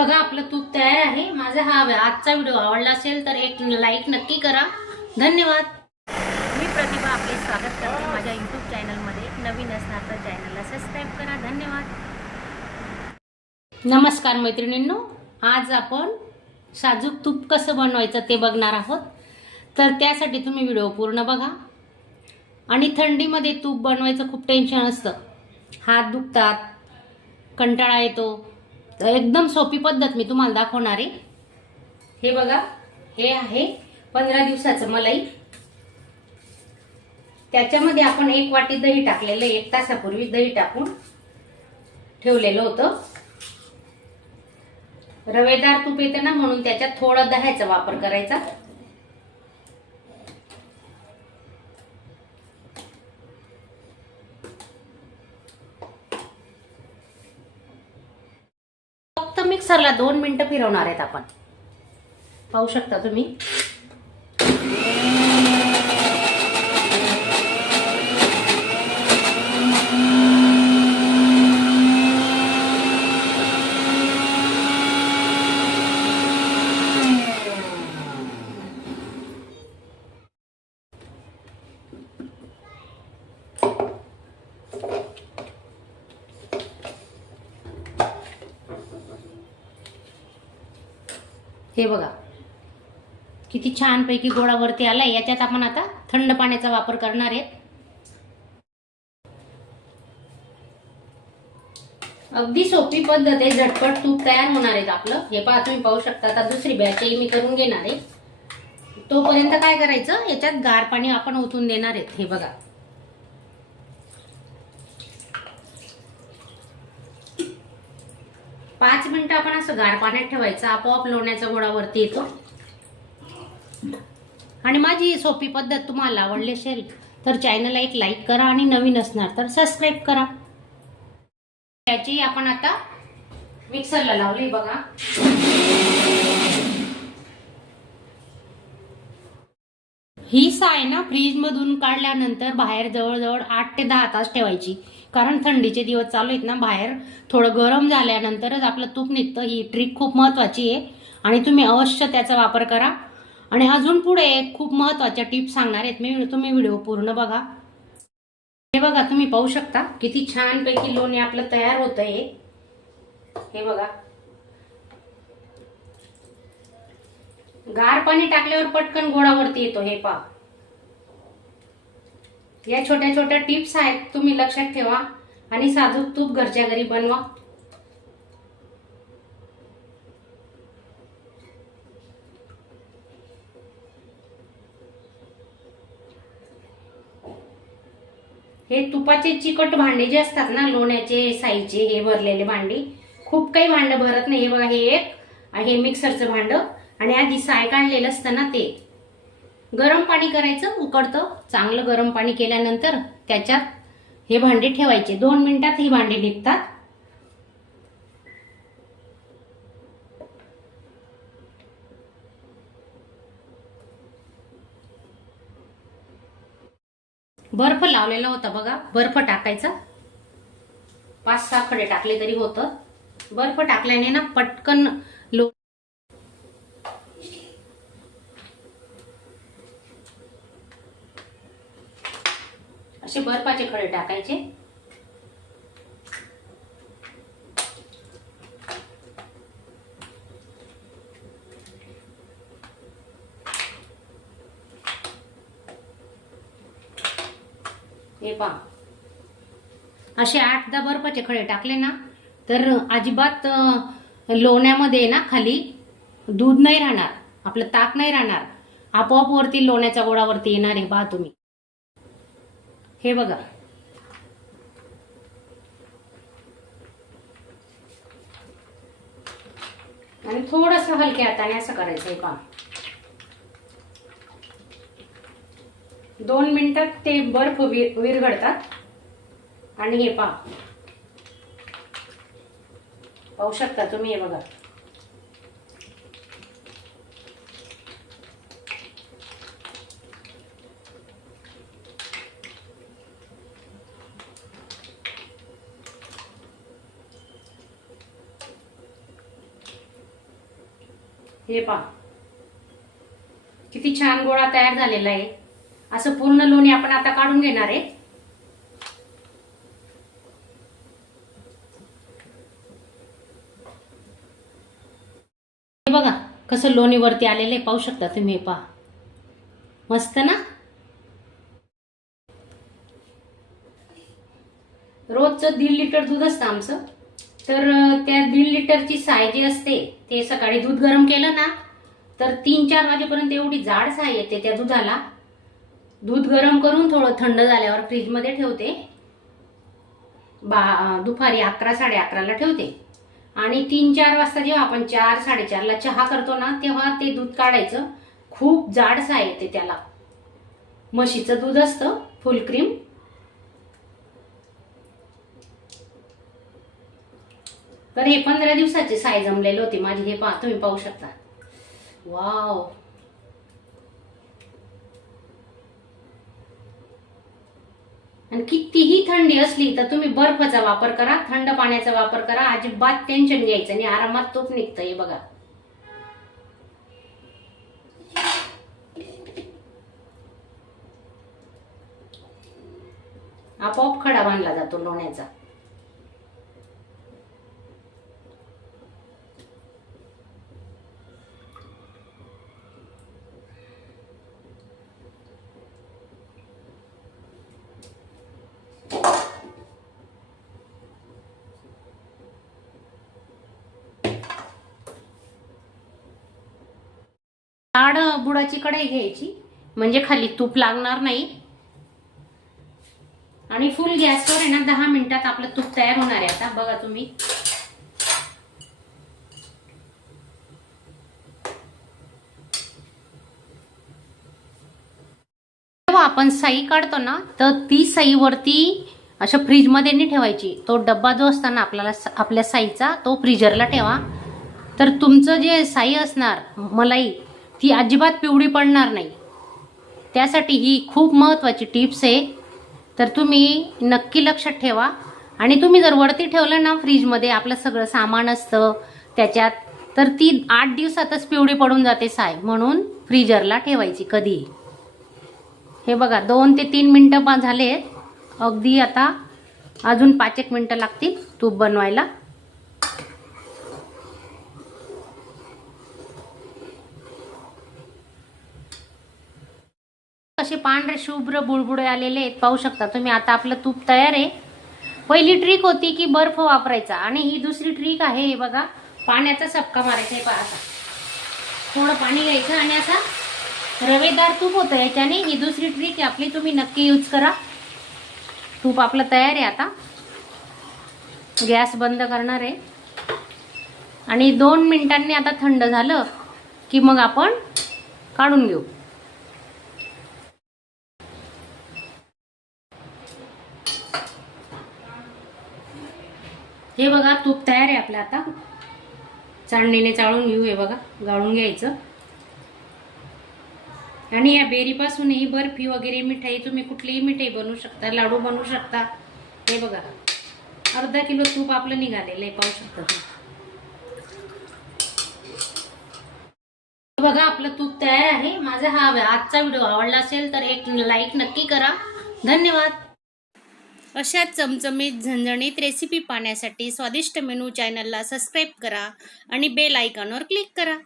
बघा आपलं तूप तयार आहे। माझा हा आजचा व्हिडिओ आवडला असेल तर एक लाईक नक्की करा। धन्यवाद। मी प्रतिभा आपले स्वागत करते माझ्या YouTube चॅनलमध्ये। नवीन असणार तर चॅनलला सबस्क्राइब करा। धन्यवाद। नमस्कार मैत्रिणींनो, आज आपण साजूक तूप कसं बनवायचं ते बघणार आहोत। तर त्यासाठी तुम्ही व्हिडिओ पूर्ण बघा। आणि थंडीमध्ये तूप बनवायचं खूप टेन्शन असतं, हात दुखतात, कंटाळा येतो। एकदम सोपी पद्धत मी तुम्हाला दाखवणार आहे। हे बघा, हे आहे 15 दिवसाचं मलाई। त्याच्यामध्ये आपण 1 वाटी दही टाकलेलं आहे। 1 तासापूर्वी दही टाकून ठेवलेलं होतं। रवेदार तूप येतं ना, म्हणून त्याच्यात थोडा दह्याचा वापर करायचा। फक्त मिक्सरला 2 मिनिटं फिरवणार आहेत आपण। पाहू शकता तुम्ही। हे बघा किती छान पैकी गोळावरती आलाय। याच्यात आपण आता थंड पाण्याचा वापर करणार आहे। अगदी सोपी पद्धत आहे, झटपट तूप तयार होणार आहे आपलं। हे पहा, तुम्ही पाहू शकता। आता दुसरी बॅचही मी करून घेणार आहे। तोपर्यंत काय करायचं, याच्यात गार पाणी आपण ओतून देणार आहेत। हे बघा, पाच मिनिटं आपण असं गार पाण्यात ठेवायचं। आपोआप लोण्याचा गोळा वरती येतो। आणि माझी सोपी पद्धत तुम्हाला आवडली असेल तर चॅनलला एक लाईक करा आणि नवीन असणार तर सबस्क्राइब करा। याची आपण आता मिक्सरला लावली बघा। ही साय ना फ्रीज मधून काढल्यानंतर बाहेर जवळजवळ 8 ते 10 तास ठेवायची, कारण थंडीचे दिवस चालू आहेत ना। बाहेर थोडं गरम झाल्यानंतरच आपलं तूप निघतं। ही ट्रिक खूप महत्त्वाची आहे आणि तुम्ही अवश्य त्याचा वापर करा। आणि अजून पुढे खूप महत्त्वाच्या टिप्स सांगणार आहेत तुम्ही व्हिडिओ पूर्ण बघा। हे बघा, तुम्ही पाहू शकता किती छान पैकी लोणी आपलं तयार होतंय। हे बघा, गार पाणी टाकल्यावर पटकन गोळावरती येतो। हे पहा, या छोट्या छोट्या टिप्स आहेत, तुम्ही लक्षात ठेवा आणि साजूक तूप घरच्या घरी बनवा। हे तुपाचे चिकट भांडे जे असतात ना, लोण्याचे साईचे हे भरलेले भांडी, खूप काही भांड भरत नाही। हे बघा, हे एक आहे मिक्सरचं भांड आणि आधी साय काढलेलं असतं ना, ते गरम पाणी करायचं, उकळतं। चांगलं गरम पाणी केल्यानंतर त्याच्यात हे भांडे ठेवायचे। 2 मिनिटात ही भांडी निघतात। बर्फ लावलेला होता बघा, बर्फ टाकायचा। 5-6 खडे टाकले तरी होतं। बर्फ टाकल्याने ना पटकन असे बर्फाचे खडे टाकायचे। हे पहा, असे 8-10 बर्फाचे खडे टाकले ना तर अजिबात लोण्यामध्ये ना खाली दूध नाही राहणार, आपलं ताक नाही राहणार। आपोआप वरती लोण्याचा गोळा वरती येणार आहे। पहा तुम्ही, हे बघा, आणि थोडंसं हलक्या हाताने असं करायचंय। पहा, 2 मिनिटात ते बर्फ विरघळतात। आणि हे पहा, पाहू शकता तुम्ही। हे बघा, हे पहा किती छान गोळा तयार झालेला आहे. असं पूर्ण लोणी आपण आता काढून घेणार आहे. हे बघा कसं लोणी वरती आलेलं आहे, पाहू शकता तुम्ही. हे पहा मस्त ना. रोजचं 1.5 लिटर दूध असतं आमचं, तर त्या 1.5 लिटरची साय जी असते ते सकाळी दूध गरम केलं ना तर 3-4 वाजेपर्यंत एवढी जाड साय येते त्या दुधाला. दूध गरम करून थोडं थंड झाल्यावर फ्रीजमध्ये ठेवते. दुपारी 11-11:30ला ठेवते आणि 3-4 वाजता जेव्हा आपण 4-4:30ला चहा करतो ना तेव्हा ते दूध काढायचं. खूप जाड साय येते त्याला. म्हशीचं दूध असतं फुल क्रीम. तर हे 15 दिवसाची साय जमलेली होती माझी. हे पहा तुम्ही पाहू शकता. वाव. आणि कितीही थंडी असली तर तुम्ही बर्फाचा वापर करा, थंड पाण्याचा वापर करा, अजिबात टेन्शन घ्यायचं आणि आरामात तूप निघतं. हे बघा आपोआप खडा बांधला जातो लोण्याचा. जाड बुडाची कढई घ्यायची म्हणजे खाली तूप लागणार नाही. आणि फुल गॅसवर आहे ना 10 मिनिटात आपलं तूप तयार होणार आहे. आता बघा तुम्ही. जेव्हा आपण साई काढतो ना तर ती साई वरती अशा फ्रीजमध्ये नाही ठेवायची. तो डब्बा जो असतो ना आपल्या साईचा तो फ्रीजरला ठेवा. तर तुमचं जे साई असणार मलाई ती अजिबात पिवळी पडणार नाही. त्यासाठी ही खूप महत्त्वाची टिप्स आहे. तर तुम्ही नक्की लक्षात ठेवा. आणि तुम्ही जर वरती ठेवलं ना फ्रीजमध्ये आपलं सगळं सामान असतं त्याच्यात तर ती 8 दिवसातच पिवळी पडून जाते साय. म्हणून फ्रीजरला ठेवायची कधीही. हे बघा 2 ते 3 मिनिटं झालेत. अगदी आता अजून 5-1 मिनिटं लागतील तूप बनवायला. असे पांढरे शुभ्र बुळबुळे आलेले आहेत, पाहू शकता तुम्ही. आता आपलं तूप तयार आहे. पहिली ट्रिक होती की बर्फ वापरायचा आणि ही दुसरी ट्रिक आहे. हे बघा पाण्याचा सपका मारायचा आहे. पहा थोडं पाणी घ्यायचं आणि असा रवेदार तूप होतं याच्याने. ही दुसरी ट्रिक आहे आपली, तुम्ही नक्की यूज करा. तूप आपलं तयार आहे. आता गॅस बंद करणार आहे आणि 2 मिनिटांनी आता थंड झालं की मग आपण काढून घेऊ. हे बघा तूप तयार आहे आपलं. आता चाळणीने चाळून घेऊ. हे बघा गाळून घ्यायचं. आणि या बेरीपासूनही बर्फी वगैरे मिठाई तुम्ही कुठलीही मिठाई बनवू शकता, लाडू बनवू शकता. हे बघा अर्धा किलो तूप आपलं निघालेलं आहे, पाहू शकता तुम्ही. बघा आपलं तूप तयार आहे. माझा हा आजचा व्हिडिओ आवडला असेल तर एक लाईक नक्की करा. धन्यवाद. अशा चमचमीत झणझणीत रेसिपी पाहण्यासाठी स्वादिष्ट मेनू चॅनलला सबस्क्राईब करा आणि बेल आयकॉनवर क्लिक करा.